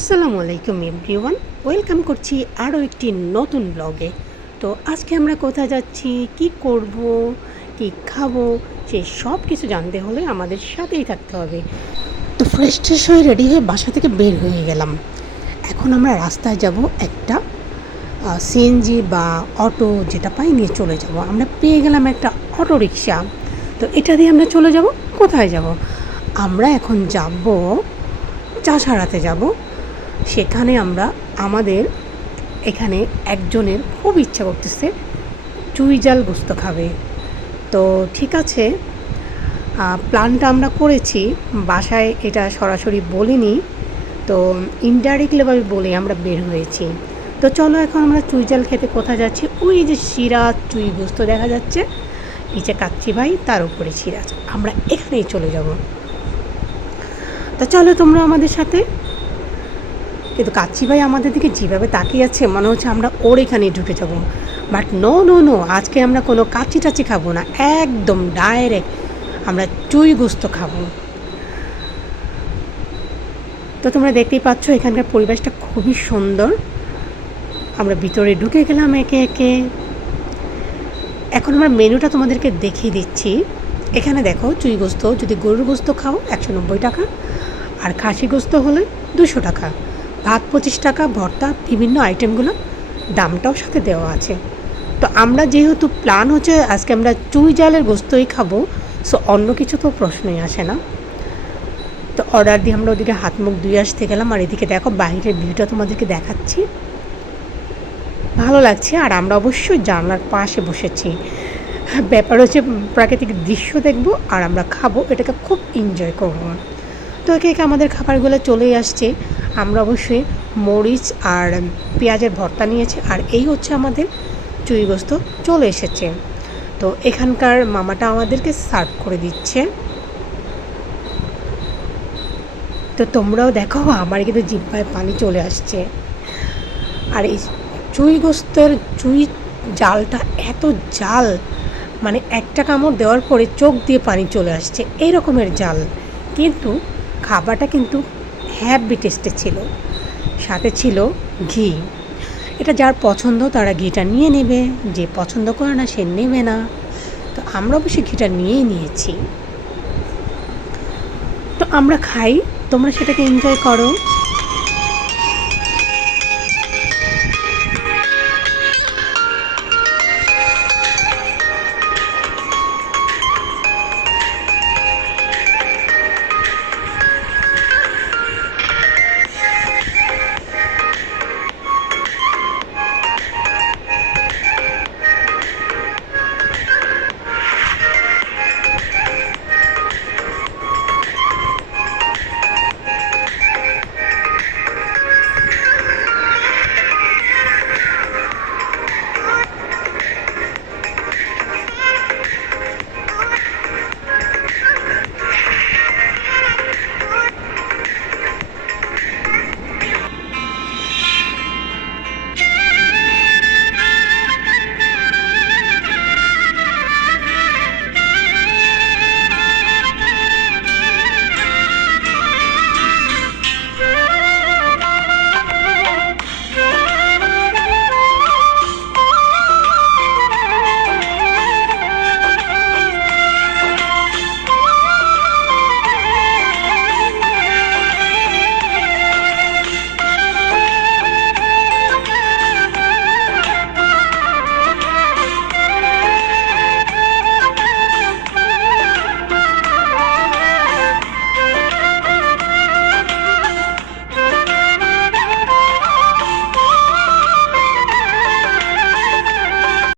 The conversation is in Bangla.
আসসালামু আলাইকুম এভরিওয়ান ওয়েলকাম করছি আরও একটি নতুন ব্লগে তো আজকে আমরা কোথায় যাচ্ছি, কি করব, কি খাব, সে সব কিছু জানতে হলে আমাদের সাথেই থাকতে হবে। তো ফ্রেশ ট্রেশ হয়ে রেডি হয়ে বাসা থেকে বের হয়ে গেলাম। এখন আমরা রাস্তায় যাব একটা সিএনজি বা অটো যেটা পাই নিয়ে চলে যাব। আমরা পেয়ে গেলাম একটা অটো রিক্সা। তো এটা দিয়ে আমরা চলে যাব, কোথায় যাব? আমরা এখন যাব চাষাড়াতে যাব। সেখানে আমরা আমাদের এখানে একজনের খুব ইচ্ছা করতেছে চুই জাল গোস্ত খাবে। তো ঠিক আছে প্ল্যানটা আমরা করেছি, বাসায় এটা সরাসরি বলিনি, তো ইনডাইরেক্টলিভাবে বলে আমরা বের হয়েছি। তো চলো এখন আমরা চুই জাল খেতে কোথায় যাচ্ছি? ওই যে শিরা চুই গোস্ত দেখা যাচ্ছে, নিচে কাচ্চি ভাই, তার উপরে সিরাজ আমরা এখানেই চলে যাব। তা চলো তোমরা আমাদের সাথে কিন্তু কাচ্চি ভাই আমাদের দিকে যেভাবে তাকিয়ে আছে, মনে হচ্ছে আমরা ওর এখানেই ঢুকে যাব। বাট নো নো নো আজকে আমরা কোনো কাচ্চি টাচি খাব না, একদম ডাইরেক্ট আমরা চুই গোস্ত খাব। তো তোমরা দেখতেই পাচ্ছ, এখানকার পরিবেশটা খুবই সুন্দর। আমরা ভিতরে ঢুকে গেলাম একে একে। এখন আমরা মেনুটা তোমাদেরকে দেখিয়ে দিচ্ছি। এখানে দেখো, চুই গোস্ত, যদি গরুর গোস্ত খাও একশো নব্বই টাকা, আর খাসি গোস্ত হলে দুশো টাকা। ভাত পঁচিশ টাকা, ভর্তা, বিভিন্ন আইটেমগুলো দামটাও সাথে দেওয়া আছে। তো আমরা যেহেতু প্ল্যান হচ্ছে আজকে আমরা চুই জালের গোস্তই খাব সো অন্য কিছু তো প্রশ্নই আসে না। তো অর্ডার দিয়ে আমরা ওদিকে হাত মুখ ধুয়ে আসতে গেলাম, আর এদিকে দেখো বাইরের ভিউটা তোমাদেরকে দেখাচ্ছি। ভালো লাগছে, আর আমরা অবশ্যই জানলার পাশে বসেছি। ব্যাপার হচ্ছে প্রাকৃতিক দৃশ্য দেখব, আর আমরা খাব, এটাকে খুব এনজয় করব। তো একে একে আমাদের খাবারগুলো চলেই আসছে। আমরা অবশ্যই মরিচ আর পেঁয়াজের ভর্তা নিয়েছি আর এই হচ্ছে আমাদের চুই গোস্ত চলে এসেছে। তো এখানকার মামাটা আমাদেরকে সার্ভ করে দিচ্ছে। তো তোমরাও দেখো, আমার কিন্তু জিব্বায় পানি চলে আসছে। আর এই চুই গোস্তের চুই জালটা এত জাল মানে একটা কামড় দেওয়ার পরে চোখ দিয়ে পানি চলে আসছে এই রকমের জাল। কিন্তু খাবারটা কিন্তু হ্যাপি টেস্টে ছিল, সাথে ছিল ঘি। এটা যার পছন্দ, তারা ঘিটা নিয়ে নেবে। যে পছন্দ করে না, সে নেবে না। তো আমরা অবশ্যই ঘিটা নিয়েই নিয়েছি। তো আমরা খাই, তোমরা সেটাকে এনজয় করো।